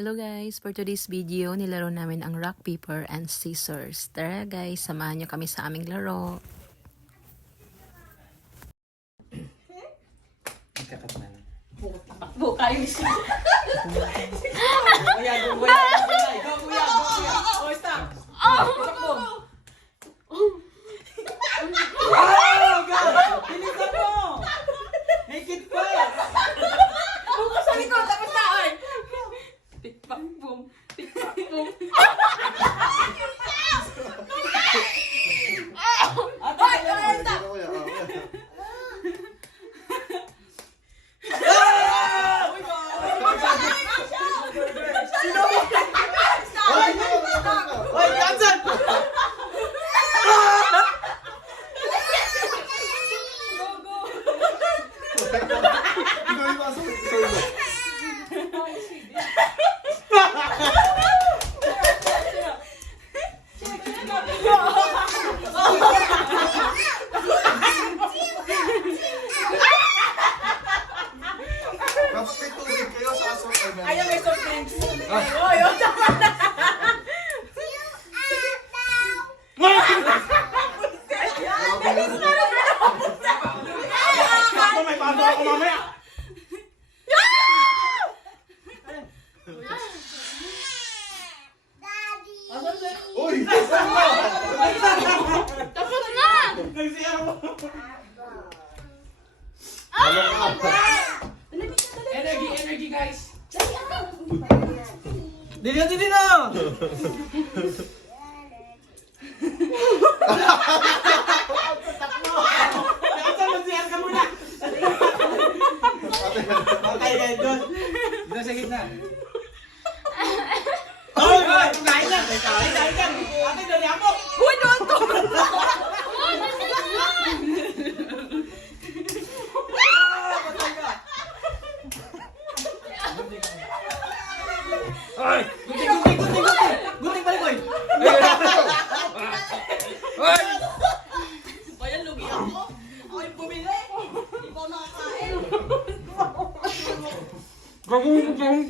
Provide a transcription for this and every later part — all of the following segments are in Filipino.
Hello guys! For today's video, nilaro namin ang rock, paper, and scissors. Tara guys, samahan nyo kami sa aming laro. Kakat na lang. Takbo kayo siya. Kuya, go kuya! Go kuya! Go kuya! Oh, stop! Takbo! Oh, God! Bilisan mo! Make it fast! Bukas sa likod, tapos na, oy! Tikpak, boom! Tikpak, boom! Oy! Oy! Stop! Hoy, Johnson! Ayaw may soft drinks. Oy! Oy! Tama na! May pasok ako mamaya! Uy! Tapos na! Nagsiya mo! Energy, energy guys! Dili na! Johnson, magsiyan ka muna! Okay, doon. Doon sa gitna. Hoy! Kain lang! Kain lang! Ate, dali ako! Uy! Doon to! Ay! Gunting balik, boy! Ay! Bayan, lugi ako. Ako yung bumili. Ikaw nakakain. Gagawin!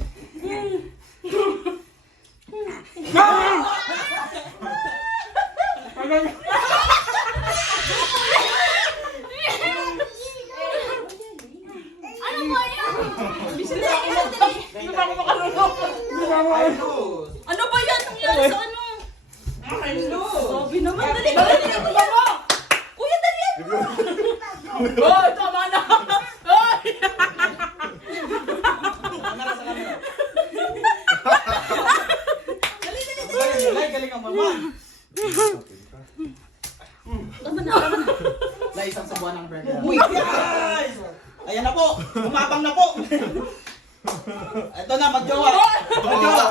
Ano ba yan? Hindi ba ako makalulok? Ano ba yan? Nangyari sa ano? Sabi naman, dali ka, dali ka, mo! Kuya, dali yan! Hoy, tama na! Hoy! Dali, dali! Galing ang mama! Tama na, tama na. Sa isang sabuan ng burger. Uy! Guys! Ayan na po! Umabang na po! Ito na, magjowa! Magjowa!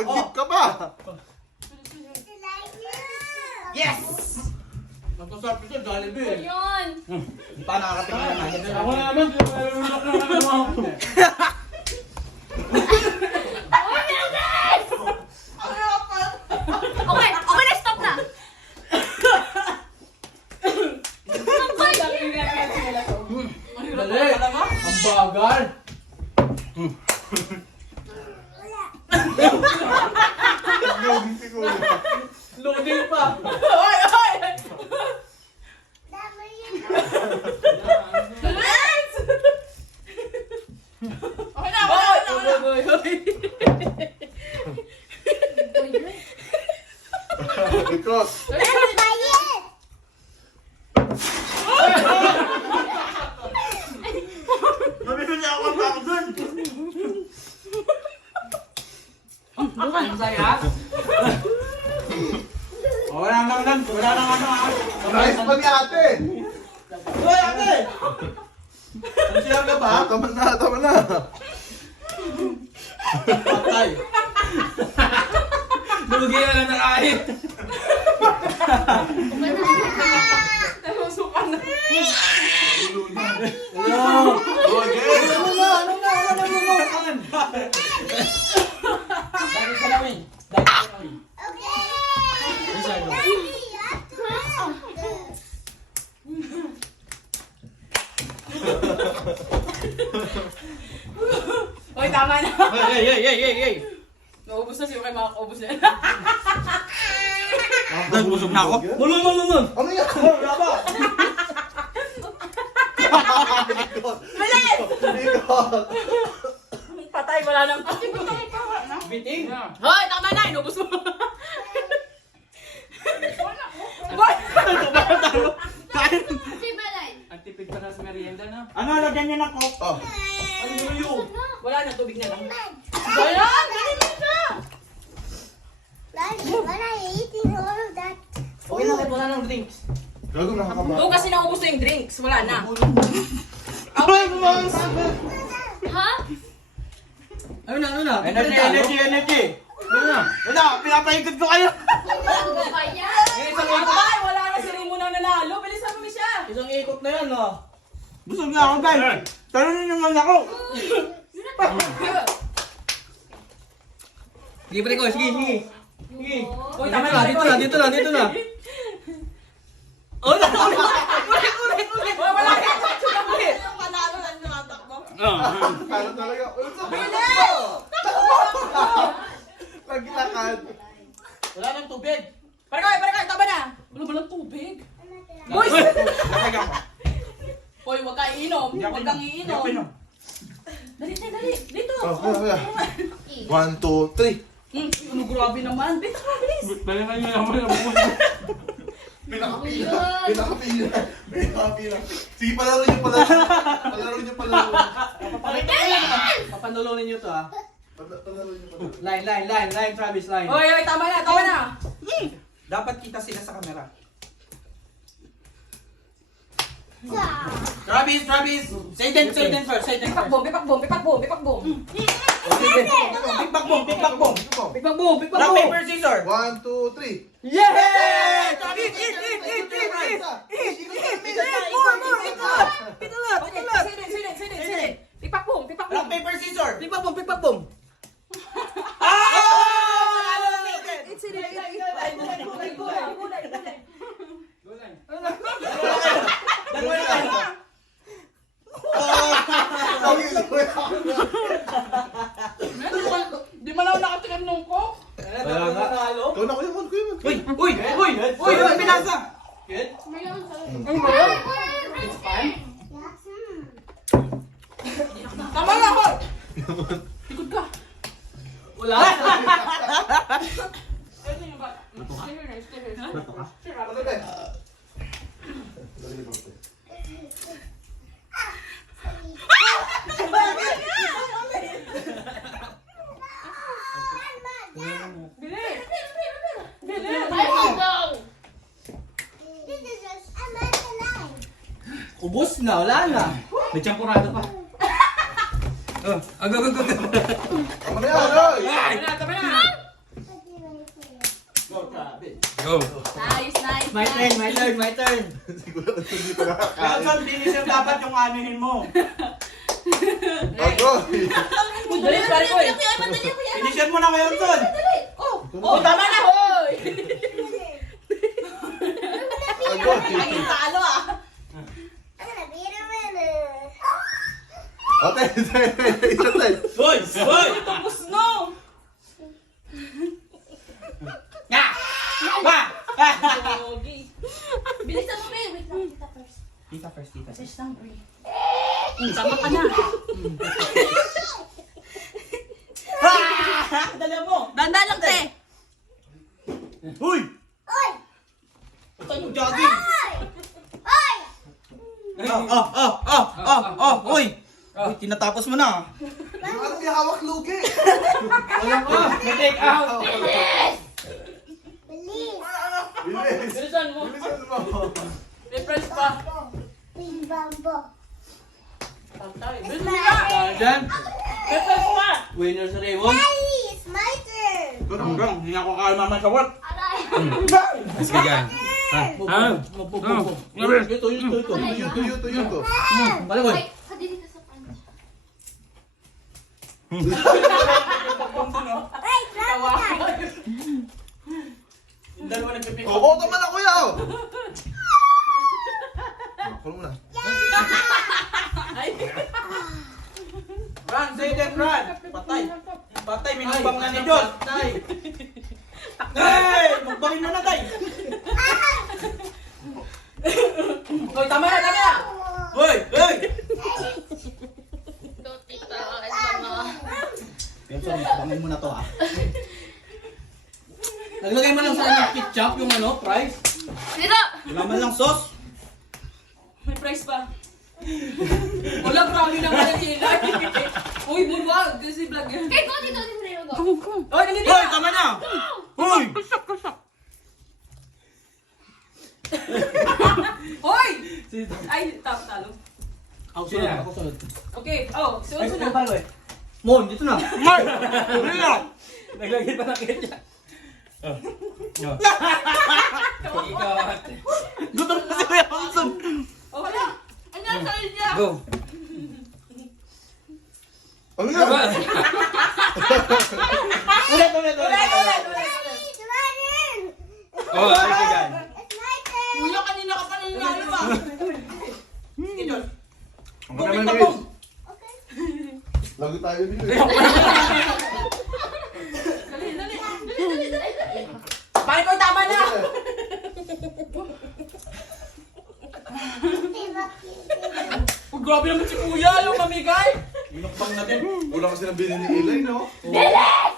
Nag-gift ka ba? Yes! Magkasarap ito, Jollibee. Yun! Pa nakakatingin na natin. Ako naman, Okay, okay na, stop na! Dali! Ang bagal! Loading pa! Hoy, hoy! Okay na, wala na, wala na. Because, Nabibili niya ako ang tao dun! Ang saya! Wala nang ano. nice pa ni ate. Hoy, ate! Nasiyang ka ba? Tama na, tama na. Patay! Lugi na lang ng ahit! Namusukan na. Oh, yes. Ano na? Dahil ka namin! Hoy, tama na. Hey, Naubos na siya, kay makakaubos na yan. Busog na ako. Mulun. Ano yan? Wala ba? Bilis! Bigot. Patay, wala nang... Biting. Hoy, tama na, inubos mo. Boy! Ang tipid pa na sa merienda na. Ano, lagyan niya ng coke? Oh. Ano yung? Wala na, tubig na lang. Ayan, dali mo siya. Okay na, kahit wala ng drinks. Gago nakakaba. Doon kasi naubos na yung drinks, wala na. Aray, mas! Ha? Ano na? Energy. Ano, pinapaikot ko kayo. Ano ba yan? Isang ikot. Ay, wala na si Remo na nanalo. Bilisan mo siya. Isang ikot na yan, no? Busog na ako, guys. Tanongin niyo naman ako. Sige, pare ko. Sige. Uy, tama na. Dito na. Oh, ulit. Uy, wala na. Ulit. Panalo na tumatakbo. Talo talaga. Naglakad. Wala nang tubig. Pare ko, tama na. Wala ba ng tubig? Boys! Hoy, huwag kang iinom. Huwag kang iinom. Dali. Dito. Oh, kuya. 1, 2, 3. Ano, grabe naman. Bita ka, bilis. Balikan nyo naman ang buhay. Pinakapila. Sige, palaro niyo. Papanulunin niyo to, ha? Palaro niyo. Line, Travis, line. Hoy, tama na. Dapat kita sila sa camera. Travis! Say them first. Pipak boom. Pick back boom. Rock, paper, scissors. 1, 2, 3. Yeah! Travis, eat! Sit. Pipak boom. Rock, paper, scissors. Pick back boom. Dalawa na tayo. Di man ako nakatikim nung coke. Wala nga. Ikaw na, kuya man. Uy! Pinasa! Good? Tama na ako. Likod ka. Wala. Ano yung ba? Stay here. Ano ba? Bilis. Ubus na, wala na. May champurado pa. Aga. Tama na yan, oy! Tama na. Go, Travis. Nice. My turn. Siguro hindi pa nakakain. Nelson, finisher dapat yung anuhin mo. Ako! Dali, pare ko eh. Finisher mo na ngayon, Son. Oh, tama na. Hoy. Ako! Ang talo ah. Ate, isa tayo. Hoy! Tapos no. Nga! Ba! Pogi. Bilisan mo, babe. Wait lang, kita first. Tita first. Just lang, pre. Tama ka na. Dala mo! Danda lang, te. Huy! Ito yung jogging! Uy! Uy, tinatapos mo na. Ano yung hawak lugi? Take out! Bilis! Bilisan mo. Bilisan mo! Refresh pa. Pantay. Bilisan mo na. Dyan! Refresh pa. Winner sa Raymond. Gang, hindi ako kalma sa work. Let's go, gang. Tuyo to. Balik ko. Ay, pwede dito sa pan. Tawa. Yung dalawa nagpipick up. Oo, tama na kuya! Kulo mo na. Run, say that, run! Patay. Mukbang na ni Diyos. Tay! Mukbangin mo na, tay! Hoy, tama na! Hoy! Hoy! Tita, mama. Benson, mukbangin mo na to, ah. Naglagay mo lang sa ng ketchup yung fries. Tita! Wala man lang sauce. May price pa. Wala, grabe naman yung kilay. Uy, bulwag. Kasi vlog yan. Kay ko, dito, dito na yung go. Hoy, nandito! Hoy, tama na! Hoy! Hoy! Ay, talo. Ako sunod, ako sunod. Okay, sunod na. Mon, dito na. Mar! Dito na! Naglagay pa ng ketchup. Gutom na si Kuya Hanson. Oh, wala. Ano ang sarili niya? Go. Ano yan? Ulit. Oh, ay, sige. Kuya, kanina ka pa nangyari ba? Sige, Diyos. Ang Bukit naman na guys. po. Lago tayo dito eh. Dali. Pare ko, tama na! Oh, grabe naman si Kuya, yung mamigay! Mukbang natin. Wala kasi nabili ni Eli, no? Bilis!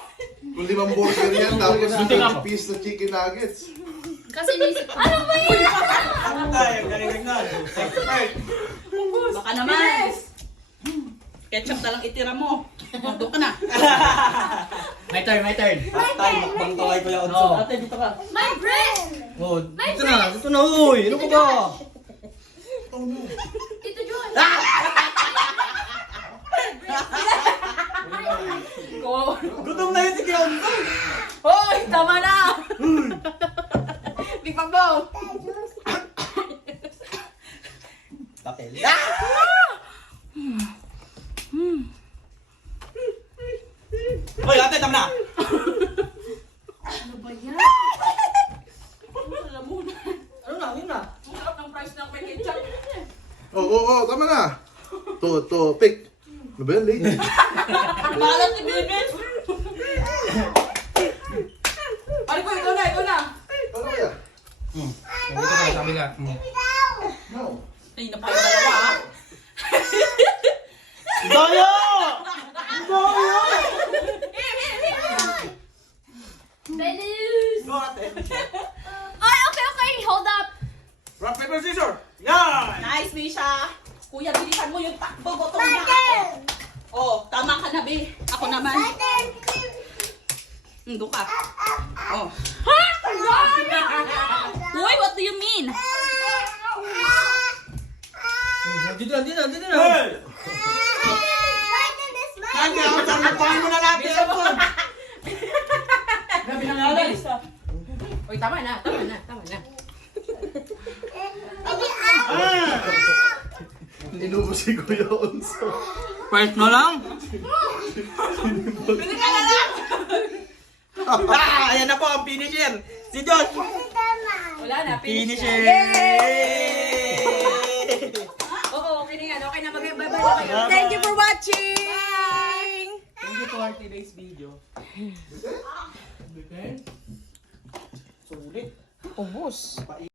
Kung 5 burger yan, tapos 20 piece na chicken nuggets. Kasi inisip ko. Ano ba yan? Tay, ang galing na. Expert. Baka naman! Ketchup na lang itira mo. Doon ka na. My turn. Tay, mukbang to kay Kuya Hanson. Ate, dito ka. My friend! Oh, dito na, uy. Ano ka ba? Tito John! Gutom na yun si Kuya Hanson. Hoy, tama na! Big Pablo! Papel. Hoy, ate, tama na. Ano ba yan? Alam mo na. Ano na, yun na. Ang sarap ng price ng may ketchup. Tama na. To, pick. Ano ba yan, lady? Maalat si Bibis! Pare ko, ito na! Ano kaya? Dito ka sa kabila. No. Ay, napayo dalawa ha? Daya! Belis! Go, ate. Ay, okay. Hold up. Rock, paper, scissors. Yan! Nice, Misha! Kuya, bilisan mo yung takbo. Gutom na. Oh, tama ka na, Be. Ako naman. Doon ka. Oh. Ha? Uy, what do you mean? Dito na. Hey! Nandiyan ako sa mukbangin mo na lang, Kuya Hanson. Grabe na nga lang. Uy, tama na. Inubo si Kuya Onso. First mo lang. Bili ka na lang! Ayan na po ang finisher. Si Diyos. Wala na, finish Finisher. na. Oo, okay na yan. Okay na. Bye-bye kayo. Thank you for watching! Thank you for today's video. Sulit. Ubus.